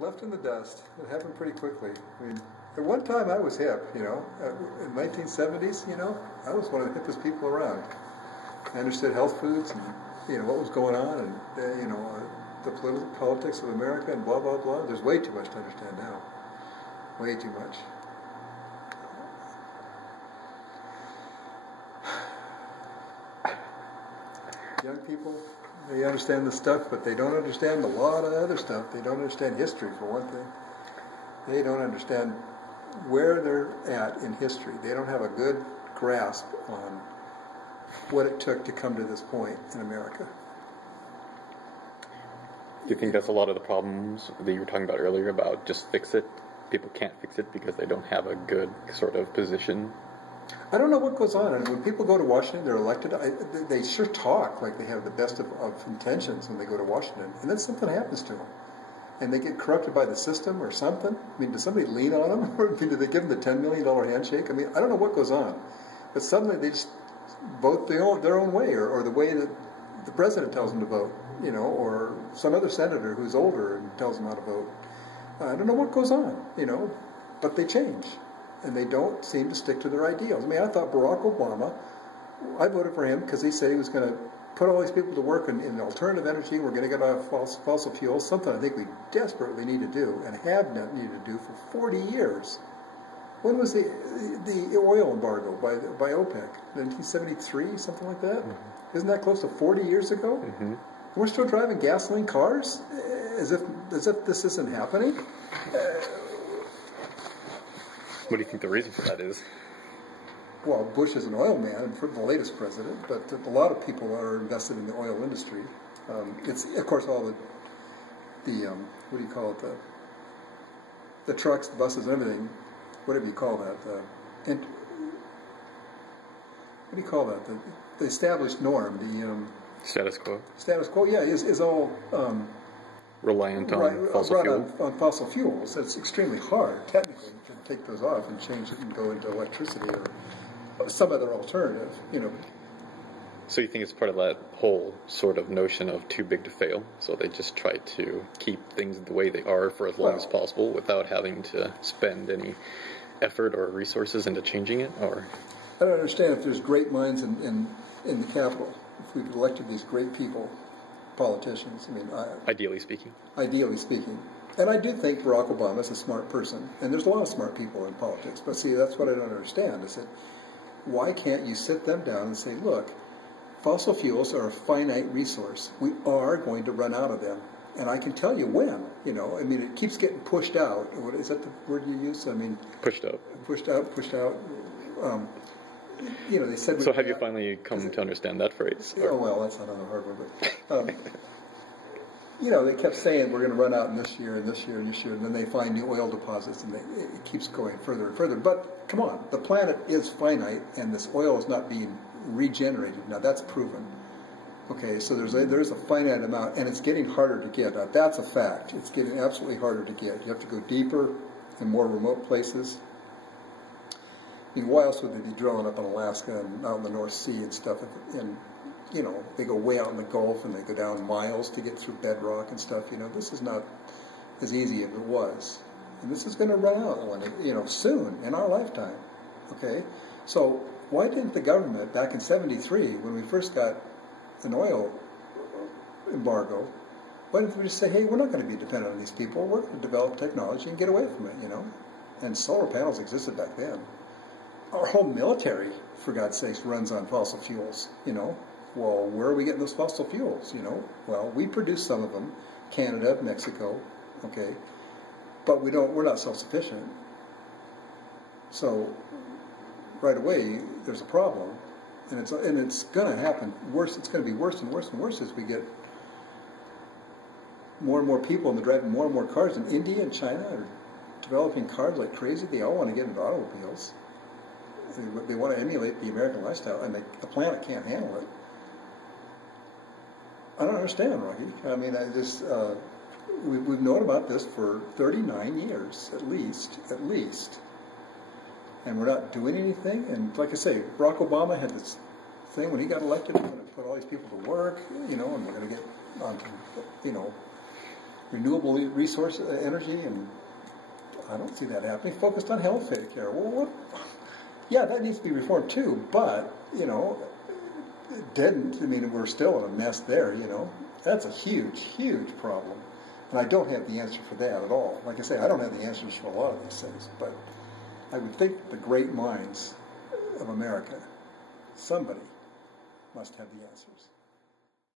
Left in the dust. It happened pretty quickly. I mean, at one time I was hip, you know. In the 1970s, you know, I was one of the hippest people around. I understood health foods and, you know, what was going on and, you know, the politics of America and blah, blah, blah. There's way too much to understand now. Way too much. Young people, they understand this stuff, but they don't understand a lot of other stuff. They don't understand history, for one thing. They don't understand where they're at in history. They don't have a good grasp on what it took to come to this point in America. Do you think that's a lot of the problems that you were talking about earlier about just fix it? People can't fix it because they don't have a good sort of position? I don't know what goes on. And when people go to Washington, they're elected, they sure talk like they have the best of intentions when they go to Washington. And then something happens to them. And they get corrupted by the system or something. I mean, does somebody lean on them? Or do they give them the $10 million handshake? I mean, I don't know what goes on. But suddenly they just vote their own way, or the way that the president tells them to vote, you know, or some other senator who's older and tells them how to vote. I don't know what goes on, you know, but they change. And they don't seem to stick to their ideals. I mean, I thought Barack Obama, I voted for him because he said he was going to put all these people to work in alternative energy. We're going to get off fossil fuels, something I think we desperately need to do and have not needed to do for 40 years. When was the oil embargo by OPEC? 1973, something like that? Mm-hmm. Isn't that close to 40 years ago? Mm-hmm. We're still driving gasoline cars as if this isn't happening. What do you think the reason for that is? Well, Bush is an oil man, for the latest president, but a lot of people are invested in the oil industry. It's, of course, all the what do you call it, the trucks, the buses, and everything, whatever you call that, what do you call that, the established norm, the status quo. Status quo, yeah, is all reliant on fossil fuels. On fossil fuels. It's extremely hard, technically, to take those off and change it and go into electricity or some other alternative, you know. So you think it's part of that whole sort of notion of too big to fail? So they just try to keep things the way they are for as long as possible without having to spend any effort or resources into changing it? Or I don't understand if there's great minds in the Capitol, if we've elected these great people, politicians. I mean, ideally speaking. Ideally speaking. And I do think Barack Obama is a smart person. And there's a lot of smart people in politics. But see, that's what I don't understand. Is that why can't you sit them down and say, look, fossil fuels are a finite resource. We are going to run out of them. And I can tell you when, you know. I mean, it keeps getting pushed out. What is that the word you use? I mean, pushed out. Pushed out, pushed out. You know, they said... So have you finally come to understand that phrase? Oh, well, that's not on the hard one, but... you know, they kept saying we're going to run out in this year and this year and this year, and then they find new oil deposits, and it keeps going further and further. But, come on, the planet is finite, and this oil is not being regenerated. Now, that's proven. Okay, so there's a finite amount, and it's getting harder to get. Now, that's a fact. It's getting absolutely harder to get. You have to go deeper in more remote places. I mean, why else would they be drilling up in Alaska and out in the North Sea and stuff? And you know, they go way out in the Gulf and they go down miles to get through bedrock and stuff. You know, this is not as easy as it was, and this is going to run out you know, soon in our lifetime. Okay, so why didn't the government back in '73, when we first got an oil embargo, why didn't we just say, hey, we're not going to be dependent on these people. We're going to develop technology and get away from it. You know, and solar panels existed back then. Our whole military, for God's sakes, runs on fossil fuels, you know. Well, where are we getting those fossil fuels, you know? Well, we produce some of them, Canada, Mexico, okay, but we're not self-sufficient. So, right away, there's a problem, and it's going to happen worse. It's going to be worse and worse and worse as we get more and more people, and they're driving more and more cars. In India and China are developing cars like crazy. They all want to get into automobiles. They want to emulate the American lifestyle, and the planet can't handle it. I don't understand, Rocky. I mean, we've known about this for 39 years, at least, and we're not doing anything. And like I say, Barack Obama had this thing when he got elected, we're going to put all these people to work, you know, and we're going to get on, you know, renewable resource energy, and I don't see that happening. Focused on health care. Well, what? Yeah, that needs to be reformed too, but, you know, it didn't. I mean, we're still in a mess there, you know. That's a huge, huge problem. And I don't have the answer for that at all. Like I say, I don't have the answers for a lot of these things, but I would think the great minds of America, somebody must have the answers.